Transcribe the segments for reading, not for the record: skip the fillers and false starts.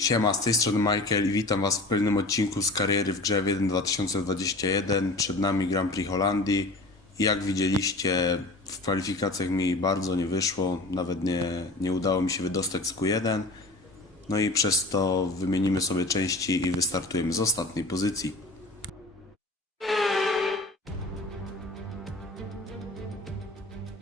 Siema, z tej strony Michael i witam Was w kolejnym odcinku z kariery w grze w 2021. Przed nami Grand Prix Holandii i jak widzieliście, w kwalifikacjach mi bardzo nie wyszło, nawet nie udało mi się wydostać z Q1. No i przez to wymienimy sobie części i wystartujemy z ostatniej pozycji.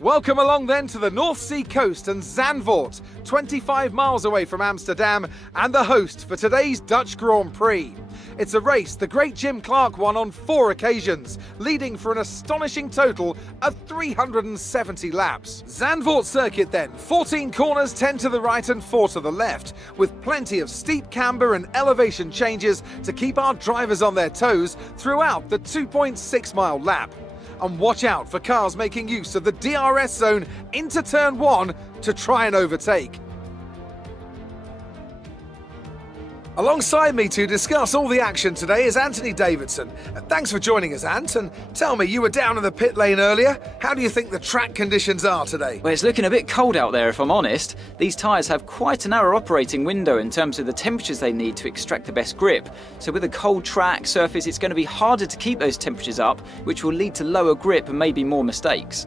Welcome along then to the North Sea coast and Zandvoort, 25 miles away from Amsterdam, and the host for today's Dutch Grand Prix. It's a race the great Jim Clark won on 4 occasions, leading for an astonishing total of 370 laps. Zandvoort circuit then, 14 corners, 10 to the right and 4 to the left, with plenty of steep camber and elevation changes to keep our drivers on their toes throughout the 2.6 mile lap. And watch out for cars making use of the DRS zone into turn 1 to try and overtake. Alongside me to discuss all the action today is Anthony Davidson. Thanks for joining us, Ant, and tell me, you were down in the pit lane earlier. How do you think the track conditions are today? Well, it's looking a bit cold out there, if I'm honest. These tyres have quite a narrow operating window in terms of the temperatures they need to extract the best grip. So with a cold track surface, it's going to be harder to keep those temperatures up, which will lead to lower grip and maybe more mistakes.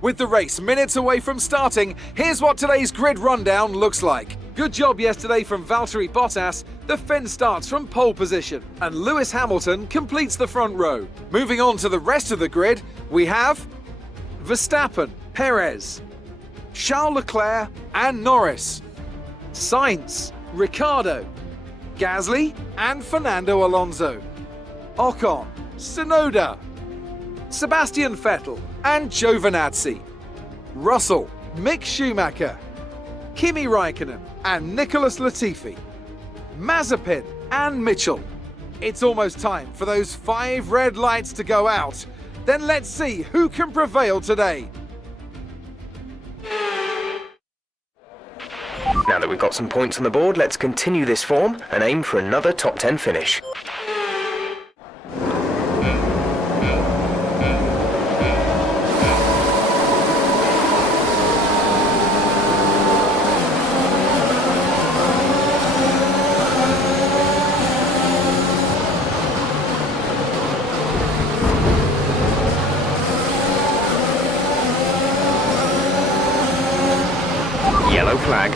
With the race minutes away from starting, here's what today's grid rundown looks like. Good job yesterday from Valtteri Bottas. The Finn starts from pole position, and Lewis Hamilton completes the front row. Moving on to the rest of the grid, we have Verstappen, Perez, Charles Leclerc and Norris, Sainz, Ricciardo, Gasly and Fernando Alonso, Ocon, Tsunoda, Sebastian Vettel and Giovinazzi, Russell, Mick Schumacher, Kimi Raikkonen and Nicholas Latifi, Mazepin and Mitchell. It's almost time for those 5 red lights to go out. Then let's see who can prevail today. Now that we've got some points on the board, let's continue this form and aim for another top 10 finish. Yellow flag.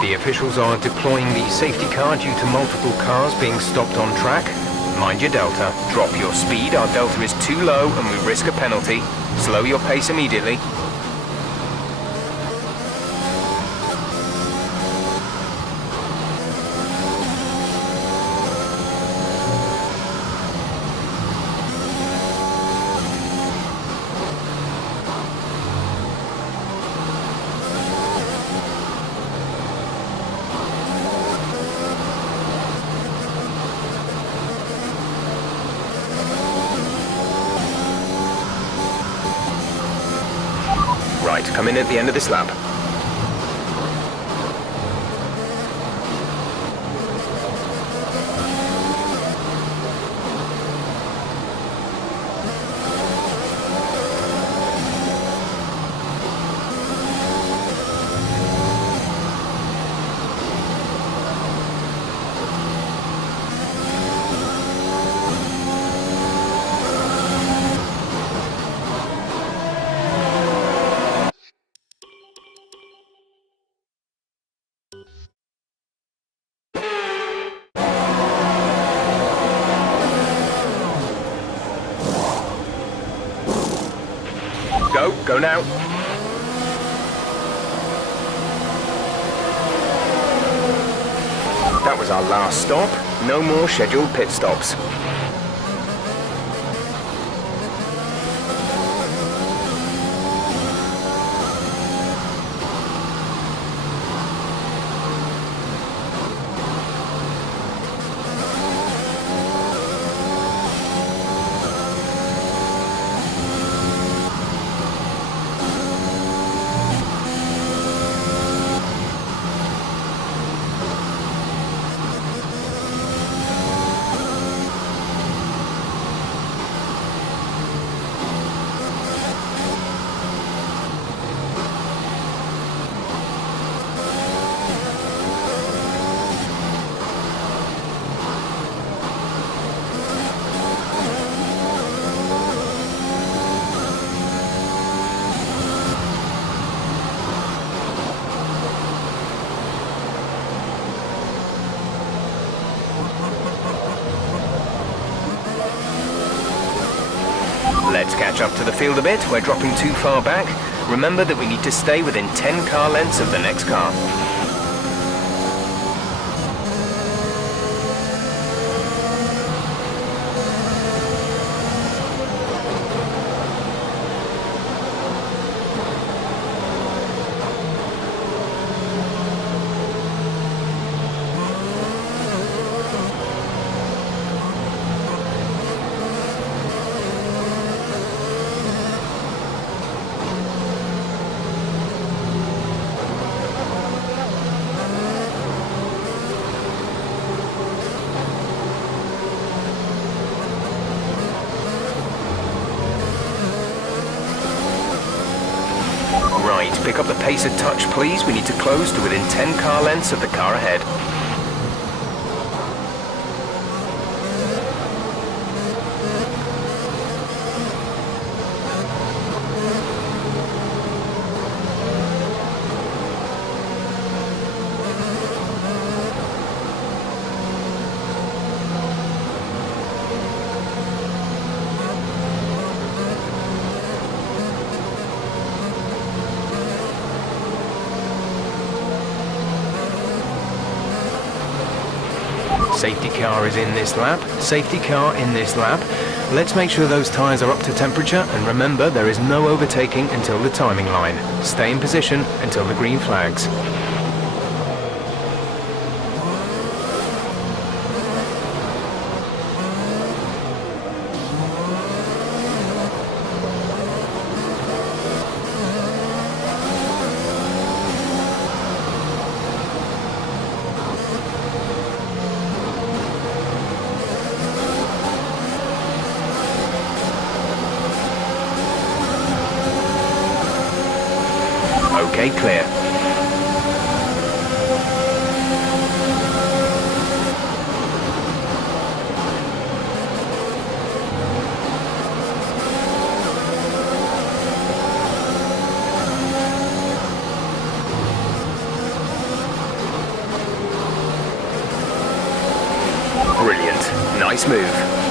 The officials are deploying the safety car due to multiple cars being stopped on track. Mind your delta. Drop your speed. Our delta is too low and we risk a penalty. Slow your pace immediately. Right, come in at the end of this lap. Go now. That was our last stop. No more scheduled pit stops. catch up to the field a bit. We're dropping too far back. Remember that we need to stay within 10 car lengths of the next car. Pick up the pace a touch, please. We need to close to within 10 car lengths of the car ahead. Safety car is in this lap. Safety car in this lap. Let's make sure those tyres are up to temperature, and remember there is no overtaking until the timing line. Stay in position until the green flags. Okay, clear. Brilliant. Nice move.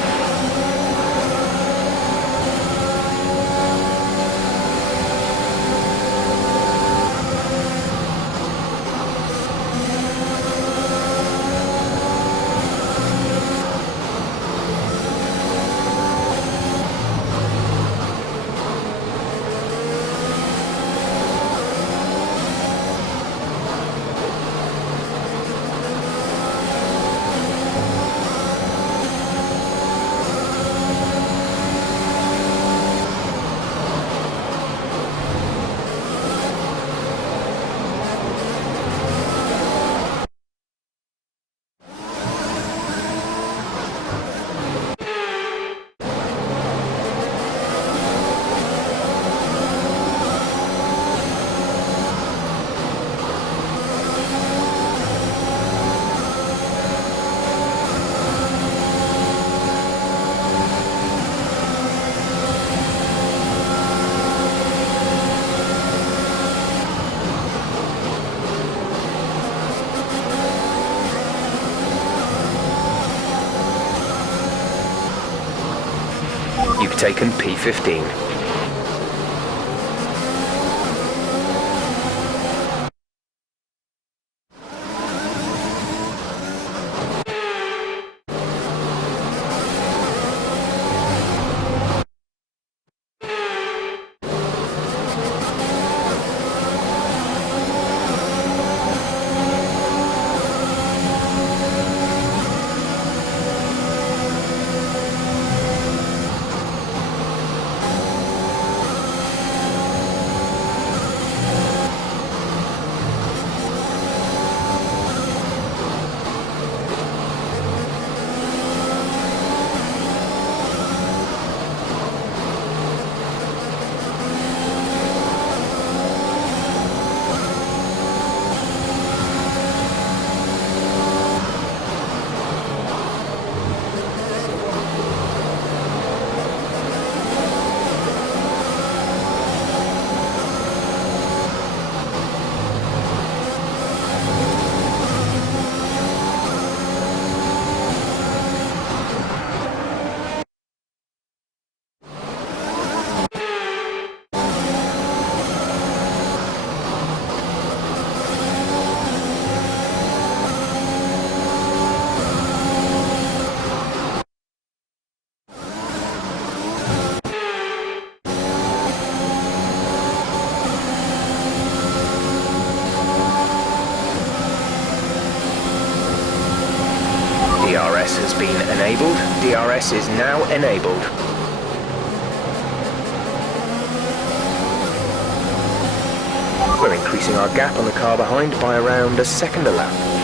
You've taken P15. been enabled. DRS is now enabled. We're increasing our gap on the car behind by around a second a lap.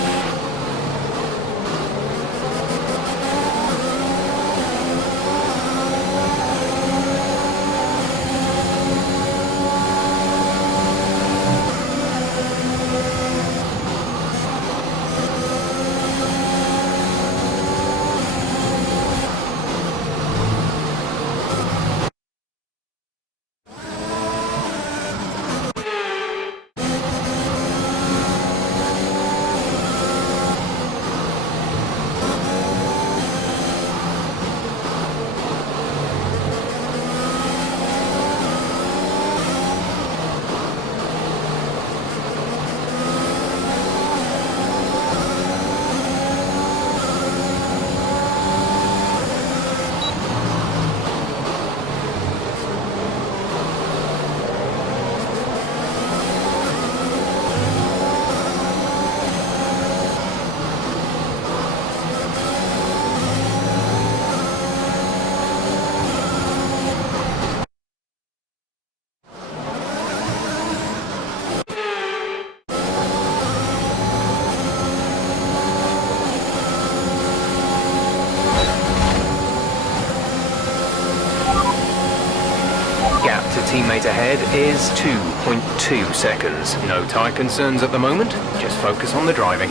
Teammate ahead is 2.2 seconds. No tyre concerns at the moment, just focus on the driving.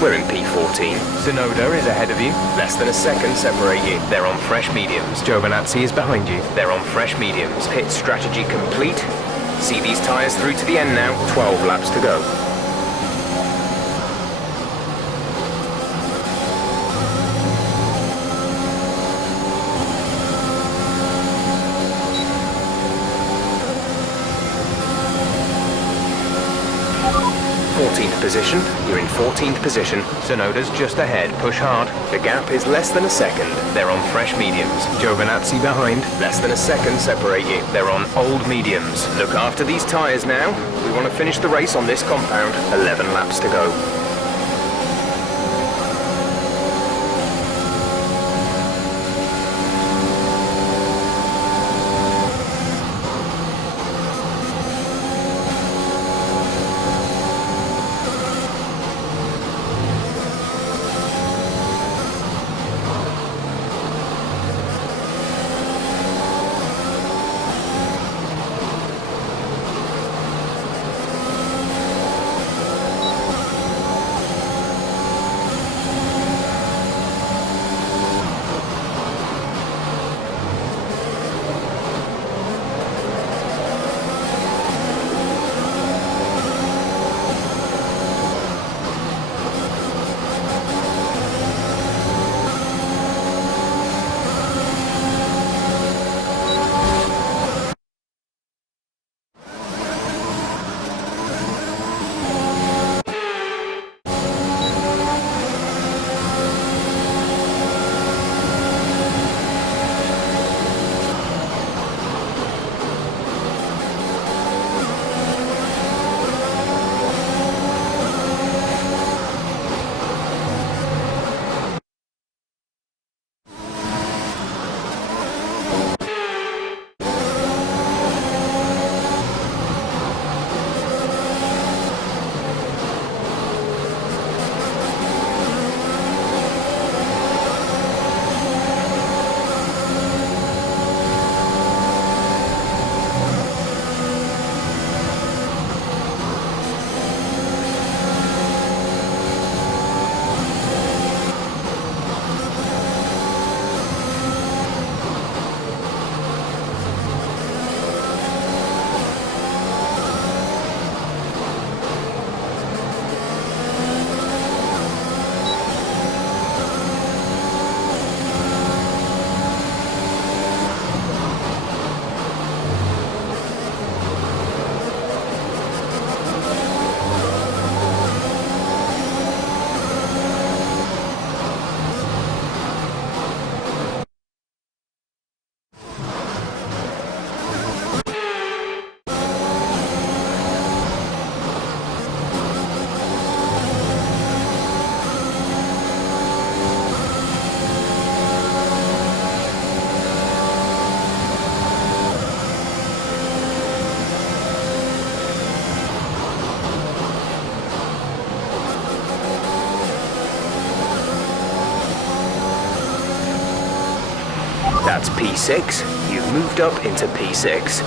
We're in P14. Sonoda is ahead of you. Less than a second separate you. They're on fresh mediums. Giovinazzi is behind you. They're on fresh mediums. Pit strategy complete. See these tyres through to the end now. 12 laps to go. Position. You're in 14th position. Sonoda's just ahead. Push hard. The gap is less than a second. They're on fresh mediums. Giovinazzi behind. Less than a second separate you. They're on old mediums. Look after these tyres now. We want to finish the race on this compound. 11 laps to go. That's P6. You've moved up into P6.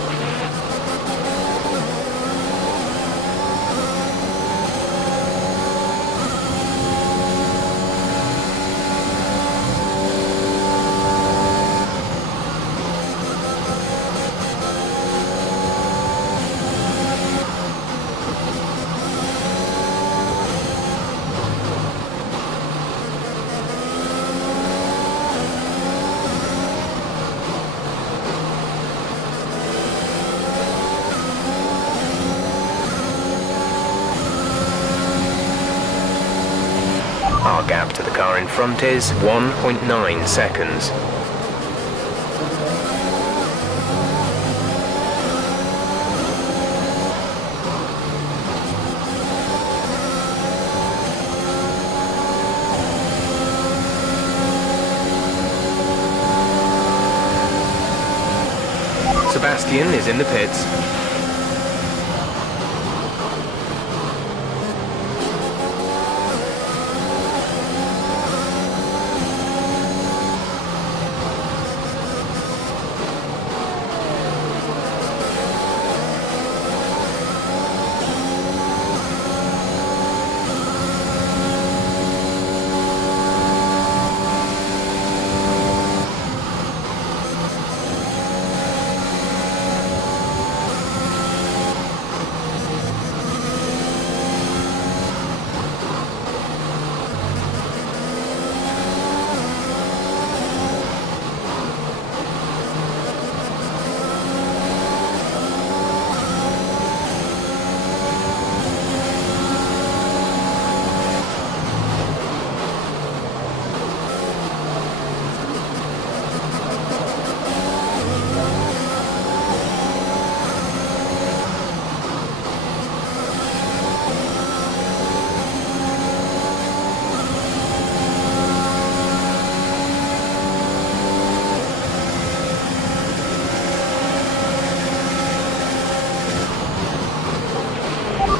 Our gap to the car in front is 1.9 seconds. Sebastian is in the pits.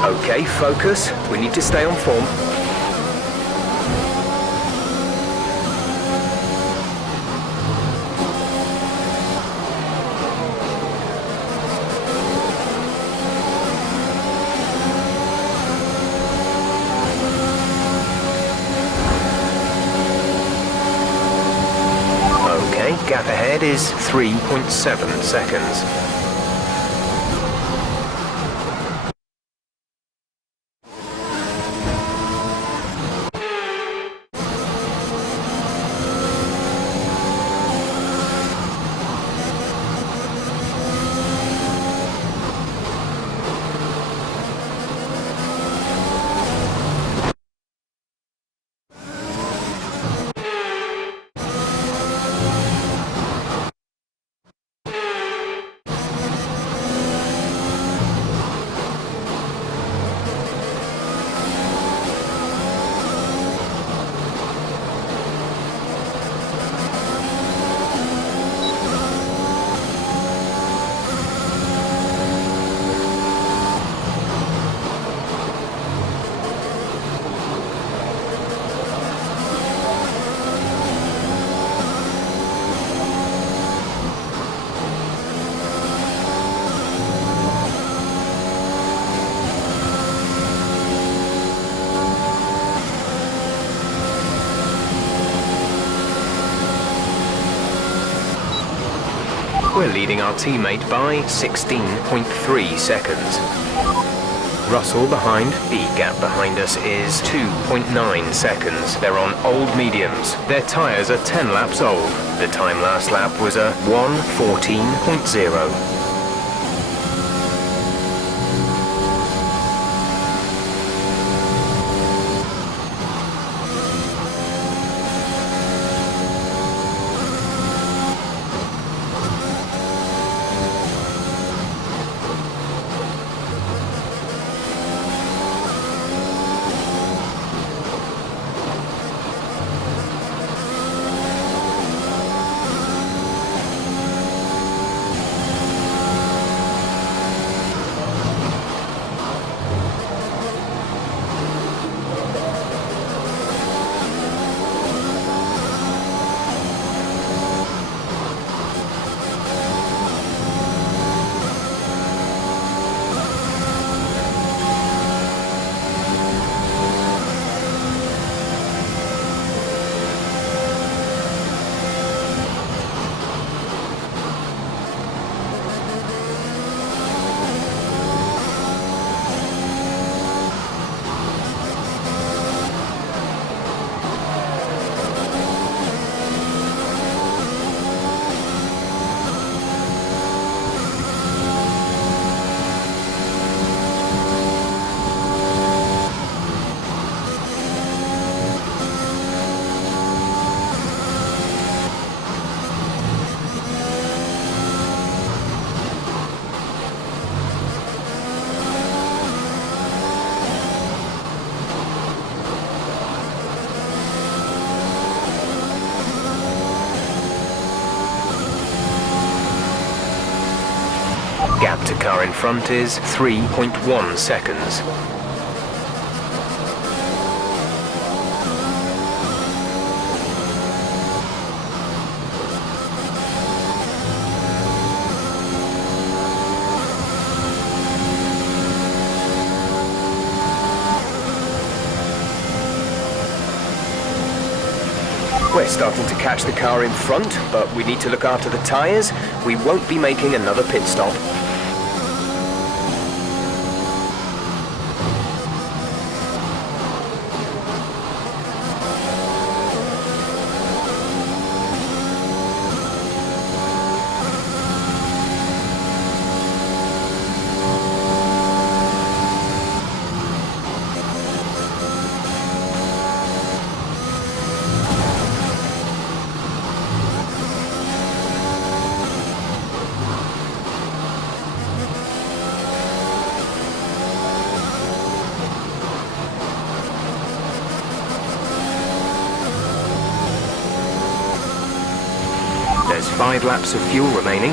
Okay, focus. We need to stay on form. Okay, gap ahead is 3.7 seconds. We're leading our teammate by 16.3 seconds. Russell behind. The gap behind us is 2.9 seconds. They're on old mediums. Their tyres are 10 laps old. The time last lap was a 1:14.0. gap to car in front is 3.1 seconds. We're starting to catch the car in front, but we need to look after the tyres. We won't be making another pit stop. There's 5 laps of fuel remaining.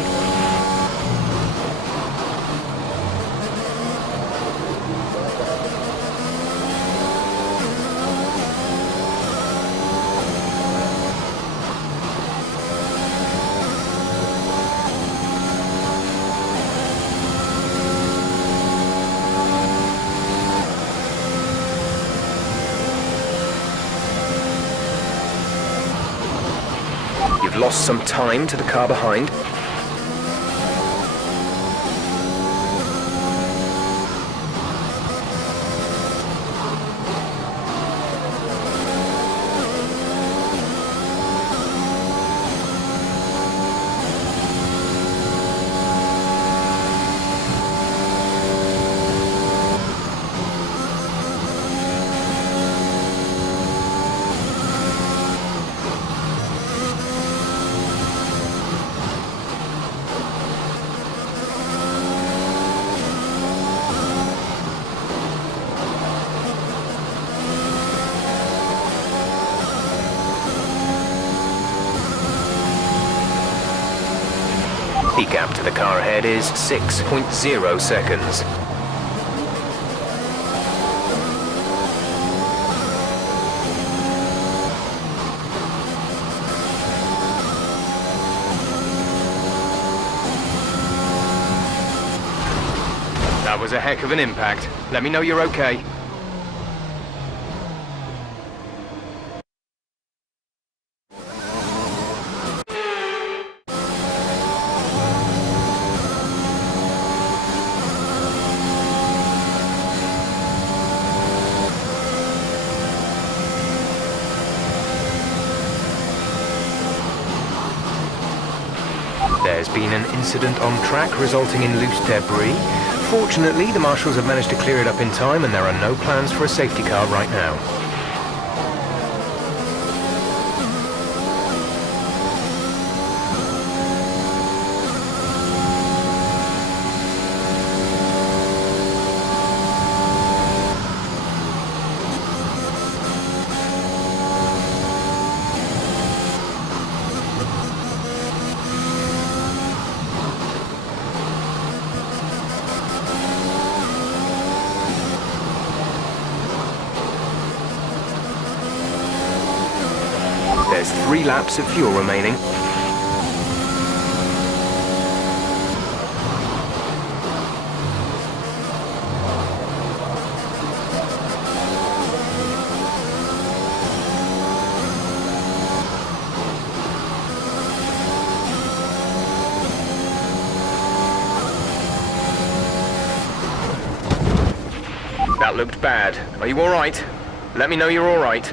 You've lost some time to the car behind. The gap to the car ahead is 6.0 seconds. That was a heck of an impact. Let me know you're okay. There's been an incident on track resulting in loose debris. Fortunately, the marshals have managed to clear it up in time and there are no plans for a safety car right now. There's 3 laps of fuel remaining. That looked bad. Are you all right? Let me know you're all right.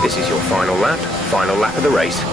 This is your final lap of the race.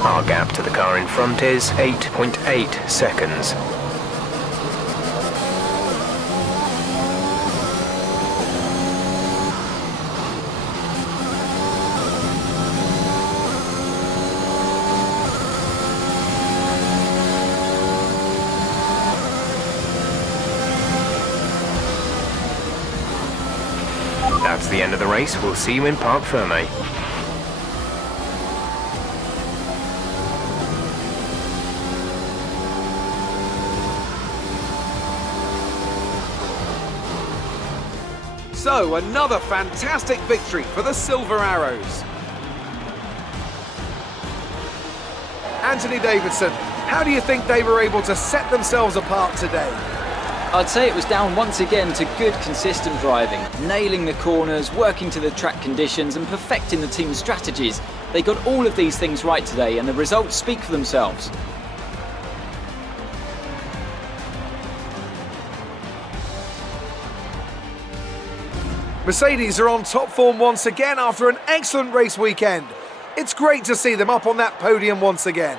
Our gap to the car in front is 8.8 seconds. That's the end of the race. We'll see you in Parc Fermé. So, another fantastic victory for the Silver Arrows. Anthony Davidson, how do you think they were able to set themselves apart today? I'd say it was down once again to good, consistent driving, nailing the corners, working to the track conditions and perfecting the team's strategies. They got all of these things right today and the results speak for themselves. Mercedes are on top form once again after an excellent race weekend. It's great to see them up on that podium once again.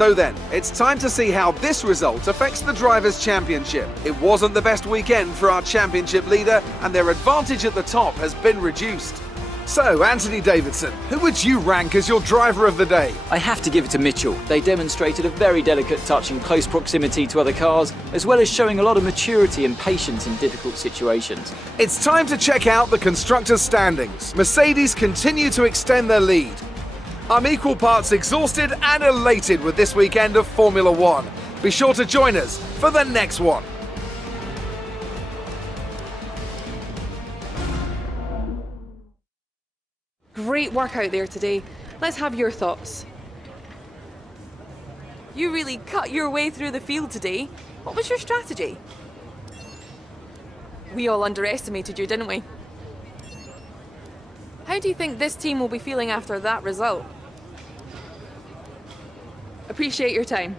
So then, it's time to see how this result affects the Drivers' Championship. It wasn't the best weekend for our championship leader, and their advantage at the top has been reduced. So, Anthony Davidson, who would you rank as your driver of the day? I have to give it to Mitchell. They demonstrated a very delicate touch in close proximity to other cars, as well as showing a lot of maturity and patience in difficult situations. It's time to check out the constructors' standings. Mercedes continue to extend their lead. I'm equal parts exhausted and elated with this weekend of Formula One. Be sure to join us for the next one. Great work out there today. Let's have your thoughts. You really cut your way through the field today. What was your strategy? We all underestimated you, didn't we? How do you think this team will be feeling after that result? Appreciate your time.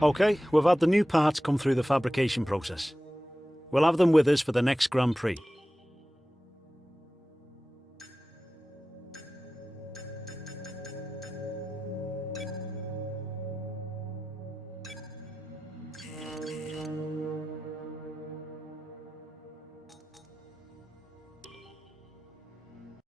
OK, we've had the new parts come through the fabrication process. We'll have them with us for the next Grand Prix.